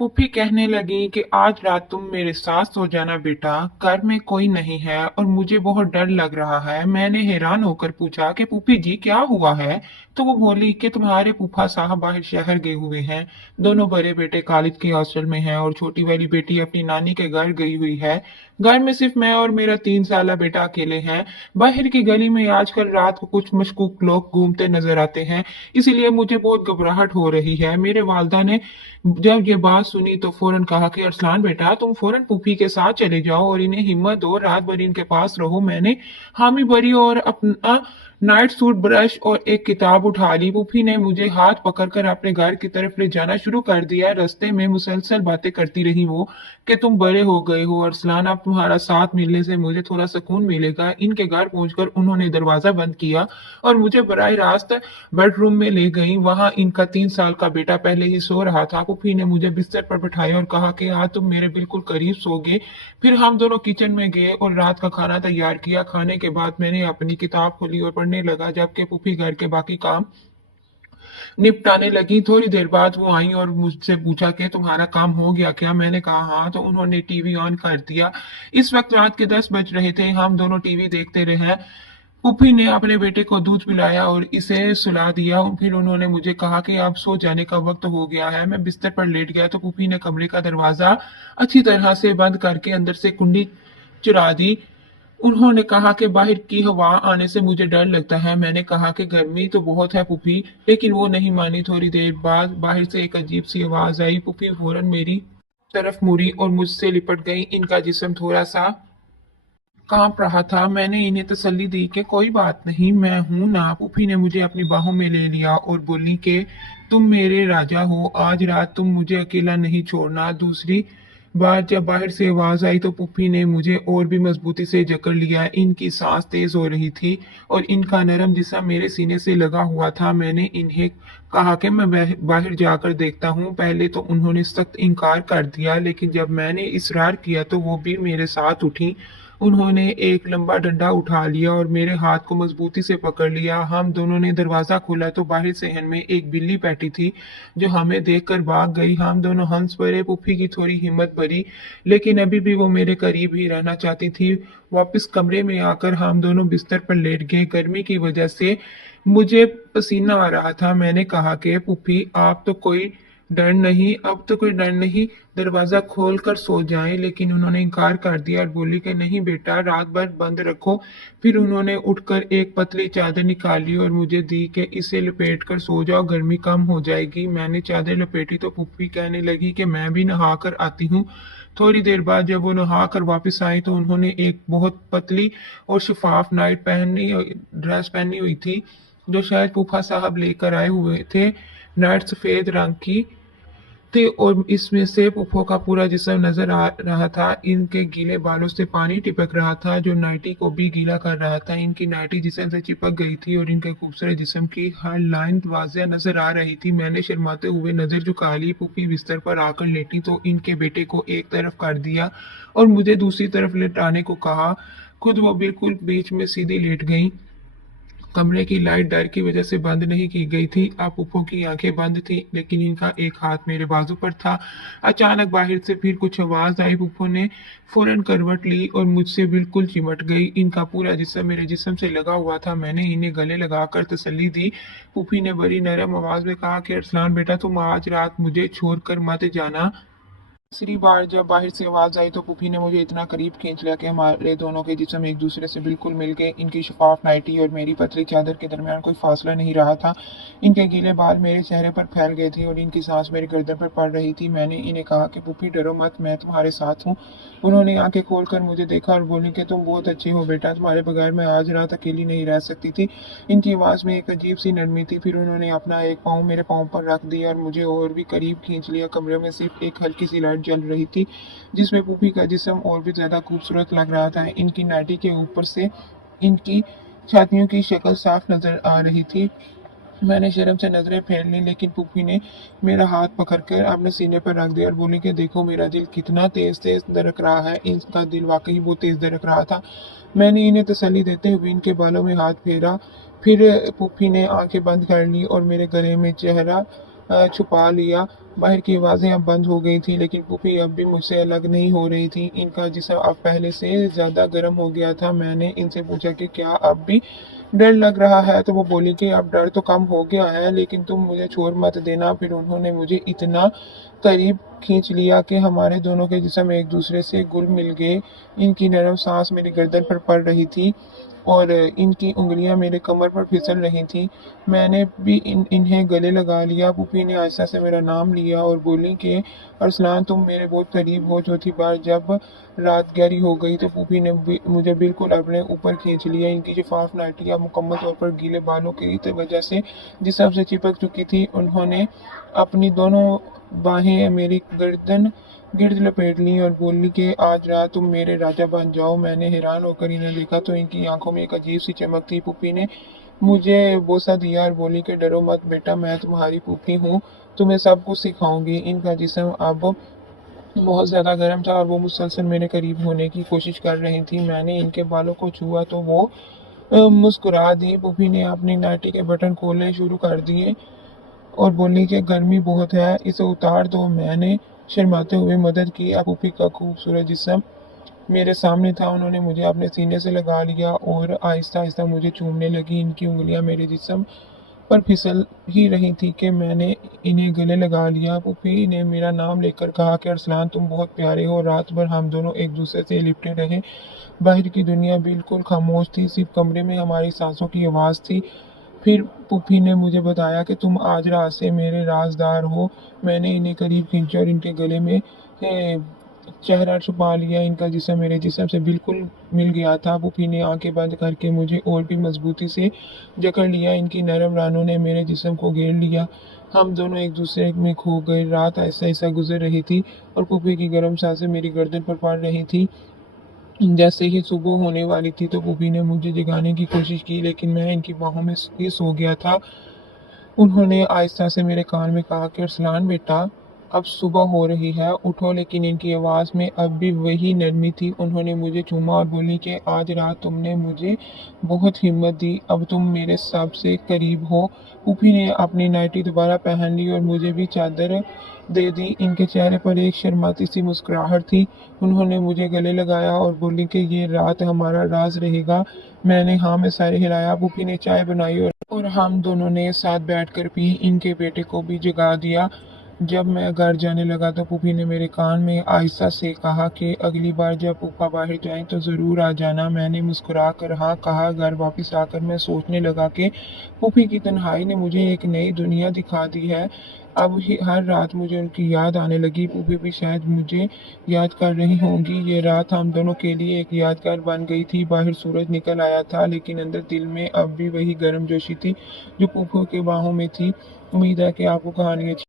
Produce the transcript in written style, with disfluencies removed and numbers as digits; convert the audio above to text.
Puppy कहने लगी कि आज रात तुम मेरे साथ सो जाना बेटा। घर में कोई नहीं है और मुझे बहुत डर लग रहा है। मैंने हैरान होकर पूछा कि पुप्पी जी क्या हुआ है। तो वो बोली कि तुम्हारे फूफा साहब बाहर शहर गए हुए हैं। दोनों बड़े बेटे कॉलेज के हॉस्टल में हैं और छोटी वाली बेटी अपनी नानी के घर गई हुई है। घर में सिर्फ मैं और मेरा 3 साला बेटा अकेले हैं। बाहर की गली में आजकल रात को कुछ मशकूक लोग घूमते नजर आते हैं, इसीलिए मुझे बहुत घबराहट हो रही है। मेरे वालदा ने जब ये बात सुनी तो फौरन कहा कि अरसलान बेटा तुम फौरन पुफी के साथ चले जाओ और इन्हें हिम्मत दो, रात भर इनके पास रहो। मैंने हामी भरी और अपना नाइट सूट ब्रश और एक किताब उठा ली। पुफी ने मुझे हाथ पकड़कर अपने घर की तरफ ले जाना शुरू कर दिया। रास्ते में मुसलसल बातें करती रही वो कि तुम बड़े हो गए हो अरसलान, अब तुम्हारा साथ मिलने से मुझे थोड़ा सुकून मिलेगा। इनके घर पहुंचकर उन्होंने दरवाजा बंद किया और मुझे बराह रास्त बेडरूम में ले गई। वहां इनका 3 साल का बेटा पहले ही सो रहा था। पुफी ने मुझे बिस्तर पर बिठाया और कहा कि आज तुम मेरे बिल्कुल करीब सोगे। फिर हम दोनों किचन में गए और रात का खाना तैयार किया। खाने के बाद मैंने अपनी किताब खोली और पढ़ने लगा, जबकि पुफी घर के बाकी काम निपटाने लगी। थोड़ी देर बाद वो आई और मुझसे पूछा कि तुम्हारा काम हो गया क्या। मैंने कहा हाँ। तो उन्होंने टीवी ऑन कर दिया। इस वक्त रात के 10 बज रहे थे। हम दोनों टीवी देखते रहे। पुप्पी ने अपने बेटे को दूध पिलाया और इसे सुला दिया। फिर उन्होंने मुझे कहा कि अब सो जाने का वक्त हो गया है। मैं बिस्तर पर लेट गया तो पुप्पी ने कमरे का दरवाजा अच्छी तरह से बंद करके अंदर से कुंडी चुरा दी। उन्होंने कहा कि बाहर की हवा आने से मुझे डर लगता है। मैंने कहा कि गर्मी तो बहुत है पुप्पी, लेकिन वो नहीं मानी। थोड़ी देर बाद बाहर से एक अजीब सी आवाज आई। पुप्पी फौरन मेरी तरफ मुड़ी और मुझसे लिपट गई। इनका जिस्म थोड़ा सा कांप रहा था। मैंने इन्हें तसल्ली दी कि कोई बात नहीं, मैं हूं ना। पुफी ने मुझे अपनी बाहों में ले लिया और बोली कि तुम मेरे राजा हो, आज रात तुम मुझे अकेला नहीं छोड़ना। दूसरी बार जब बाहर से आवाज आई तो पुप्पी ने मुझे और भी मजबूती से जकड़ लिया। इनकी सांस तेज हो रही थी और इनका नरम जिस्म मेरे सीने से लगा हुआ था। मैंने इन्हें कहा कि मैं बाहर जाकर देखता हूँ। पहले तो उन्होंने सख्त इनकार कर दिया, लेकिन जब मैंने इसरार किया तो वो भी मेरे साथ उठी। उन्होंने एक लंबा डंडा उठा लिया और मेरे हाथ को मजबूती से पकड़ लिया। हम दोनों ने दरवाजा खोला तो बाहर सहन में एक बिल्ली बैठी थी जो हमें देखकर भाग गई। हम दोनों हंस पड़े। पुप्पी की थोड़ी हिम्मत बढ़ी, लेकिन अभी भी वो मेरे करीब ही रहना चाहती थी। वापस कमरे में आकर हम दोनों बिस्तर पर लेट गए। गर्मी की वजह से मुझे पसीना आ रहा था। मैंने कहा कि पुप्पी आप तो कोई डर नहीं, अब तो कोई डर नहीं, दरवाजा खोल कर सो जाएं। लेकिन उन्होंने इनकार कर दिया और बोली कि नहीं बेटा, रात भर बंद रखो। फिर उन्होंने उठकर एक पतली चादर निकाली और मुझे दी कि इसे लपेट कर सो जाओ, गर्मी कम हो जाएगी। मैंने चादर लपेटी तो पुप्पी कहने लगी कि मैं भी नहा कर आती हूँ। थोड़ी देर बाद जब वो नहा कर वापस आई तो उन्होंने एक बहुत पतली और शफाफ नाइट पहनी ड्रेस पहनी हुई थी जो शायद फूफा साहब लेकर आए हुए थे। नाइट सफेद रंग की थे और इसमें से पुप्पो का पूरा जिस्म नजर आ रहा था। इनके गीले बालों से पानी टिपक रहा था जो नाइटी को भी गीला कर रहा था। इनकी नाइटी जिस्म से चिपक गई थी और इनके खूबसूरत जिस्म की हर लाइन वाज़ेह नजर आ रही थी। मैंने शर्माते हुए नजर झुका ली। पुप्पी बिस्तर पर आकर लेटी तो इनके बेटे को एक तरफ कर दिया और मुझे दूसरी तरफ लेटाने को कहा। खुद वो बिल्कुल बीच में सीधी लेट गई। कमरे की लाइट डर की वजह से बंद नहीं की गई थी। अब पुप्पो की आंखें बंद थी, लेकिन इनका एक हाथ मेरे बाजू पर था। अचानक बाहर से फिर कुछ आवाज आई। पुप्पो ने फौरन करवट ली और मुझसे बिल्कुल चिमट गई। इनका पूरा जिस्म मेरे जिस्म से लगा हुआ था। मैंने इन्हें गले लगाकर तसल्ली दी। पुप्पी ने बड़ी नरम आवाज में कहा कि अरसलान बेटा, तुम आज रात मुझे छोड़कर मत जाना। तीसरी बार जब बाहर से आवाज आई तो पुप्पी ने मुझे इतना करीब खींच लिया कि हमारे दोनों के जिस्म एक दूसरे से बिल्कुल मिल गए। इनकी शफाफ नाइटी और मेरी पतली चादर के दरमियान कोई फासला नहीं रहा था। इनके गीले बाल मेरे चेहरे पर फैल गए थे और इनकी सांस मेरी गर्दन पर पड़ रही थी। मैंने इन्हें कहा कि पुप्पी डरो मत, मैं तुम्हारे साथ हूँ। उन्होंने आंखें खोलकर मुझे देखा और बोली कि तुम बहुत अच्छे हो बेटा, तुम्हारे बगैर मैं आज रात अकेली नहीं रह सकती थी। इनकी आवाज में एक अजीब सी नरमी थी। फिर उन्होंने अपना एक पाँव मेरे पाँव पर रख दिया और मुझे और भी करीब खींच लिया। कमरे में सिर्फ एक हल्की सी लाइट जल रही थी जिसमें पुप्पी का जिस्म और भी ज्यादा खूबसूरत लग रहा था। इनकी नाटी के ऊपर से इनकी छातियों की शक्ल साफ नजर आ रही थी। मैंने शर्म से नजरें फेर ली, लेकिन पुप्पी ने मेरा हाथ पकड़कर अपने सीने पर रख दिया और बोली कि देखो मेरा दिल कितना तेज तेज धड़क रहा है। इनका दिल वाकई बहुत तेज धड़क रहा था। मैंने इन्हें तसल्ली देते हुए इनके बालों में हाथ फेरा। फिर पुप्पी ने आंखें बंद कर ली और मेरे गले में चेहरा छुपा लिया। बाहर की आवाजें अब बंद हो गई थी, लेकिन पुप्पी अब भी मुझसे अलग नहीं हो रही थी। इनका जिस्म अब पहले से ज्यादा गर्म हो गया था। मैंने इनसे पूछा कि क्या अब भी डर लग रहा है, तो वो बोली कि अब डर तो कम हो गया है, लेकिन तुम मुझे छोड़ मत देना। फिर उन्होंने मुझे इतना करीब खींच लिया कि हमारे दोनों के जिस्म एक दूसरे से घुल मिल गए। इनकी नरम सांस मेरी गर्दन पर पड़ रही थी और इनकी उंगलियां मेरे कमर पर फिसल रही थी। मैंने भी इन्हें गले लगा लिया। पुप्पी ने आहिस्ता से मेरा नाम लिया और बोली कि अरसलान, तुम मेरे बहुत करीब हो। चौथी बार जब रात गहरी हो गई तो पुप्पी ने मुझे बिल्कुल अपने ऊपर खींच लिया। इनकी शफाफ नाटियां मुकम्मल तौर पर गीले बालों की वजह से जिस्म से चिपक चुकी थी। उन्होंने अपनी दोनों बाहें मेरी गर्दन गिर्द लपेट ली और बोली कि आज रात तुम मेरे राजा बन जाओ। मैंने हैरान होकर इन्हें देखा तो इनकी आंखों में एक अजीब सी चमक थी। पुप्पी ने मुझे बोसा दिया और बोली कि डरो मत बेटा, मैं तुम्हारी पुप्पी हूँ, तुम्हें सब कुछ सिखाऊंगी। इनका जिस्म अब बहुत ज्यादा गर्म था और वो मुसलसल मेरे करीब होने की कोशिश कर रही थी। मैंने इनके बालों को छुआ तो वो मुस्कुरा दी। पुप्पी ने अपनी नाइटी के बटन खोलने शुरू कर दिए और बोली कि गर्मी बहुत है, इसे उतार दो। मैंने शर्माते हुए मदद की। अब पुप्पी का खूबसूरत जिस्म मेरे सामने था। उन्होंने मुझे अपने सीने से लगा लिया और आहिस्ता आहिस्ता मुझे चूमने लगी। इनकी उंगलियां मेरे जिस्म पर फिसल ही रही थी कि मैंने इन्हें गले लगा लिया। पुप्पी ने मेरा नाम लेकर कहा कि अरसलान, तुम बहुत प्यारे हो। रात भर हम दोनों एक दूसरे से लिपटे रहे। बाहर की दुनिया बिल्कुल खामोश थी, सिर्फ कमरे में हमारी सांसों की आवाज थी। फिर पुप्पी ने मुझे बताया कि तुम आज रात से मेरे राजदार हो। मैंने इन्हें करीब खींचा और इनके गले में चेहरा छुपा लिया। इनका जिस्म मेरे जिस्म से बिल्कुल मिल गया था। पुप्पी ने आंखें बंद करके मुझे और भी मजबूती से जकड़ लिया। इनकी नरम रानों ने मेरे जिस्म को घेर लिया। हम दोनों एक दूसरे में खो गए। रात ऐसा ऐसा गुजर रही थी और पुप्पी की गर्म सांसें मेरी गर्दन पर पड़ रही थी। जैसे ही सुबह होने वाली थी तो पुप्पी ने मुझे जगाने की कोशिश की, लेकिन मैं इनकी बाहों में ही सो गया था। उन्होंने आहिस्ता से मेरे कान में कहा कि अरसलान बेटा, अब सुबह हो रही है, उठो। लेकिन इनकी आवाज़ में अब भी वही नरमी थी। उन्होंने मुझे चूमा और बोली कि आज रात तुमने मुझे बहुत हिम्मत दी, अब तुम मेरे सबसे करीब हो। पुप्पी ने अपनी नाइटी दोबारा पहन ली और मुझे भी चादर दे दी। इनके चेहरे पर एक शर्माती सी मुस्कुराहट थी। उन्होंने मुझे गले लगाया और बोली कि ये रात हमारा राज रहेगा। मैंने हाँ में सर हिलाया। पुप्पी ने चाय बनाई और हम दोनों ने साथ बैठकर पी। इनके बेटे को भी जगा दिया। जब मैं घर जाने लगा तो पुप्पी ने मेरे कान में आहिस्ता से कहा कि अगली बार जब पुप्पा बाहर जाएं तो ज़रूर आ जाना। मैंने मुस्कुरा कर हाँ कहा। घर वापस आकर मैं सोचने लगा कि पुप्पी की तन्हाई ने मुझे एक नई दुनिया दिखा दी है। अब ही हर रात मुझे उनकी याद आने लगी। पुप्पी भी शायद मुझे याद कर रही होंगी। ये रात हम दोनों के लिए एक यादगार बन गई थी। बाहर सूरज निकल आया था, लेकिन अंदर दिल में अब भी वही गर्मजोशी थी जो पुप्पी के बाहों में थी। उम्मीद है कि आपको कहानी अच्छी